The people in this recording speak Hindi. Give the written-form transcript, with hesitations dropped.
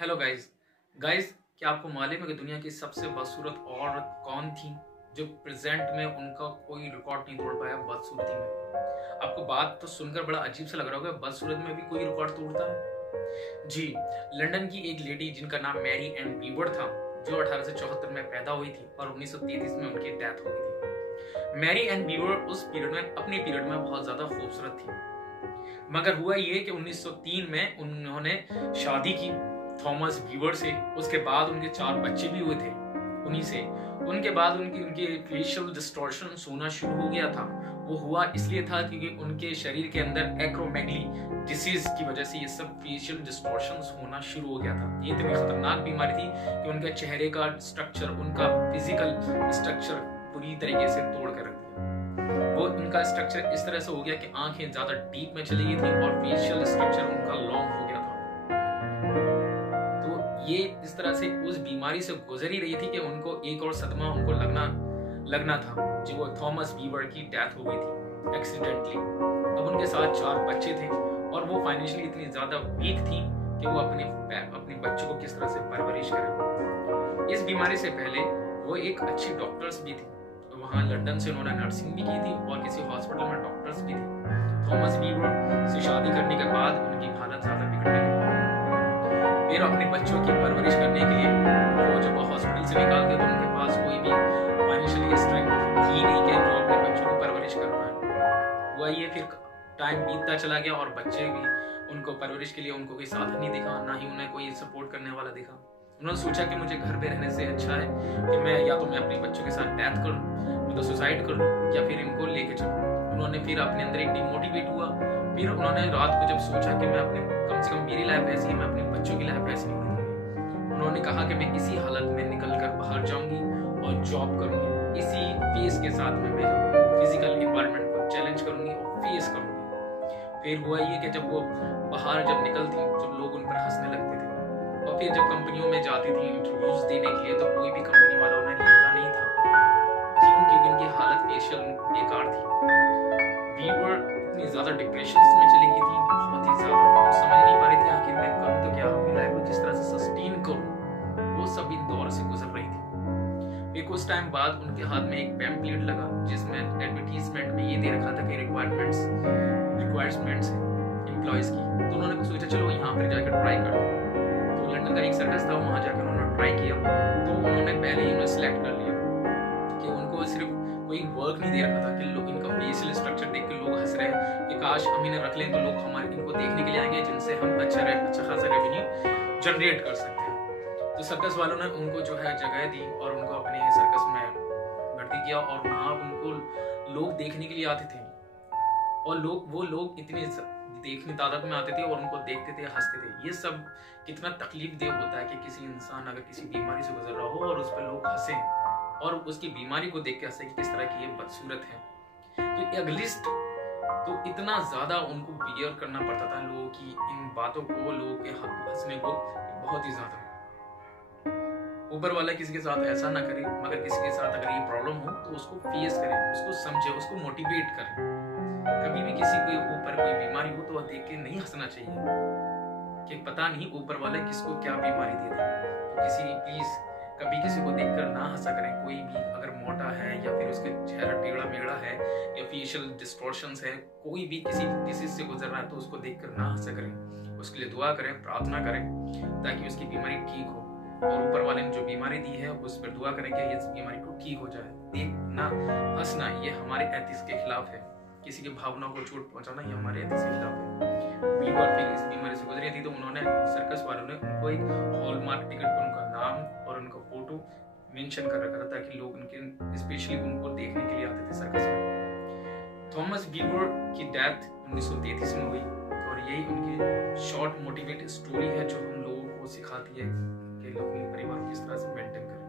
हेलो गाइस गाइस, क्या आपको मालूम है कि दुनिया की सबसे बदसूरत औरत कौन थी जो प्रेजेंट में उनका कोई रिकॉर्ड नहीं तोड़ पाया बदसूरती में। आपको बात तो सुनकर बड़ा अजीब सा लग रहा होगा, बदसूरत में भी कोई रिकॉर्ड तोड़ता है। जी, लंदन की एक लेडी जिनका नाम मैरी एन बीवर था, जो 1874 में पैदा हुई थी और 1933 में उनकी डेथ हो गई थी। मैरी एन बीवर उस पीरियड में अपने पीरियड में बहुत ज्यादा खूबसूरत थी, मगर हुआ ये कि 1903 में उन्होंने शादी की थॉमस बीवर से। उसके बाद उनके 4 बच्चे भी हुए थे उन्हीं से। उनके बाद उनके फेशियल डिस्टॉर्शन होना शुरू हो गया था। वो हुआ इसलिए था क्योंकि उनके शरीर के अंदर एक्रोमेगली डिसीज की वजह से ये सब फेशियल डिस्टॉर्शंस होना शुरू हो गया था। ये इतनी खतरनाक बीमारी थी कि उनके चेहरे का स्ट्रक्चर, उनका फिजिकल स्ट्रक्चर पूरी तरीके से तोड़ कर रख दिया। वो उनका स्ट्रक्चर इस तरह से हो गया कि आंखें ज्यादा डीप में चली गई थी और फेशियल स्ट्रक्चर उनका लॉन्ग हो गया था। ये इस तरह से उस बीमारी से गुजर ही रही थी कि उनको एक और सदमा उनको लगना था, जो वो थॉमस बीवर की डेथ हो गई थी एक्सीडेंटली। अब उनके साथ 4 बच्चे थे और वो फाइनेंशियली इतनी ज्यादा वीक थी कि वो अपने बच्चों को किस तरह से परवरिश करें। इस बीमारी से पहले वो एक अच्छी डॉक्टर्स भी थी, तो वहां लंदन से उन्होंने नर्सिंग भी की थी और किसी हॉस्पिटल में डॉक्टर्स भी थे। थॉमस बीवर से शादी करने के बाद उनकी हालत ज्यादा बिगड़ने लगी। फिर अपने बच्चों की परवरिश करने के लिए वो जब हॉस्पिटल से निकालते तो उनके पास कोई भी फाइनेंशियली स्ट्रेंथ थी नहीं कि जो अपने बच्चों की परवरिश कर पाए। हुआ ये, फिर टाइम बीतता चला गया और बच्चे भी उनको परवरिश के लिए उनको कोई साधन नहीं दिखा, ना ही उन्हें कोई सपोर्ट करने वाला दिखा। उन्होंने सोचा कि मुझे घर पे रहने से अच्छा है कि मैं अपने बच्चों के साथ डेथ कर लूँ, मतलब सुसाइड कर लूँ, या फिर इनको लेके चलूँ। उन्होंने फिर अपने अंदर एक डिमोटिवेट हुआ। फिर उन्होंने रात को जब सोचा कि मैं अपने कम से कम मेरी लाइफ ऐसी है, मैं अपने बच्चों की लाइफ ऐसी नहीं बनूंगी। उन्होंने कहा कि मैं इसी हालत में निकल कर बाहर जाऊंगी और जॉब करूंगी। इसी फेस के साथ में मैं फिजिकल एनवायरनमेंट को चैलेंज करूंगी और फेस करूंगी। फिर हुआ ये कि जब वो बाहर जब निकलती, जब लोग उन पर हंसने लगते थे, और फिर जब कंपनियों में जाती थी इंटरव्यूज देने के लिए, तो कोई भी कंपनी वाला उन्हें लेता नहीं था। क्यों? क्योंकि उनकी हालत फेशियल बेकार थी। बीवर इतनी ज्यादा डिप्रेशन में चली गई थी, बहुत ही ज्यादा। वो समझ नहीं पा रही थी आखिर मैं करूं तो क्या, अपनी लाइफ को किस तरह से सस्टेन करूं। वो सब इन दौर से गुजर रही थी। फिर कुछ टाइम बाद उनके हाथ में एक पैम्पलेट लगा जिसमें एडवर्टीजमेंट में ये दे रखा था कि रिक्वायरमेंट्स एम्प्लॉयज की। तो उन्होंने सोचा चलो यहाँ पर जाकर ट्राई कर लो। तो लंदन का एक सर्कस था, वहां जाकर उन्होंने ट्राई किया। तो उन्होंने पहले ही उन्हें सिलेक्ट कर लिया कि उनको सिर्फ कोई वर्क नहीं दे रखा था कि लोग इनका फेशियल स्ट्रक्चर देख के लोग हंस रहे हैं कि काश हम इन्हें रख लें तो लोग हमारे इनको देखने के लिए आएंगे, जिनसे हम अच्छा खासा रेवेन्यू जनरेट कर सकते हैं। तो सर्कस वालों ने उनको जो है जगह दी और उनको अपने सर्कस में भर्ती किया, और वहाँ उनको लोग देखने के लिए आते थे। और वो लोग इतने देखने तादाद में आते थे और उनको देखते थे, हंसते थे। ये सब कितना तकलीफ देह होता है कि किसी इंसान अगर किसी बीमारी से गुजर रहा हो और उस पर लोग हंसे और उसकी बीमारी को देख के हंसे कि किस तरह की ये बदसूरत है। तो एगलिस्ट तो इतना ज्यादा उनको बियर करना पड़ता था लोगों की इन बातों को, लोगों के हंसने को, बहुत ही ज्यादा। ऊपर वाला किसी के साथ ऐसा ना करे, मगर किसी के साथ अगर ये प्रॉब्लम हो तो उसको फेस करें, उसको समझे, उसको मोटिवेट करें। कभी भी किसी के ऊपर कोई बीमारी हो तो देख के नहीं हंसना चाहिए कि पता नहीं ऊपर वाले किसको क्या बीमारी दे दे। तो प्लीज कभी किसी को देखकर ना हंसा करें। कोई भी अगर मोटा है या फिर उसके चेहरा टेढ़ा मेढ़ा है या फेशियल डिस्टॉर्शंस है, कोई भी किसी डिसीज से गुजर रहा है तो उसको देखकर ना हंसा करें। उसके लिए दुआ करें, प्रार्थना करें ताकि उसकी बीमारी ठीक हो, और ऊपर वाले ने जो बीमारी दी है उस पर दुआ करें कि इस बीमारी को ठीक हो जाए। देखना, हंसना ये हमारे एथिक्स के खिलाफ है। किसी की भावनाओं को चोट पहुंचाना ये हमारे एथिक्स के खिलाफ है। बीवर फिर इस बीमारी से गुजरी थी तो उन्होंने, सर्कस वालों ने उनको एक हॉलमार्क टिकट पर उनका नाम और उनका फोटो मेंशन कर रखा था ताकि लोग उनके स्पेशली उनको देखने के लिए आते थे सर्कस में। थॉमस बीवर की डेथ 1933 में हुई और यही उनकी शॉर्ट मोटिवेट स्टोरी है जो हम लोगों को सिखाती है कि लोग अपने परिवार को किस तरह से मेंटेन करें।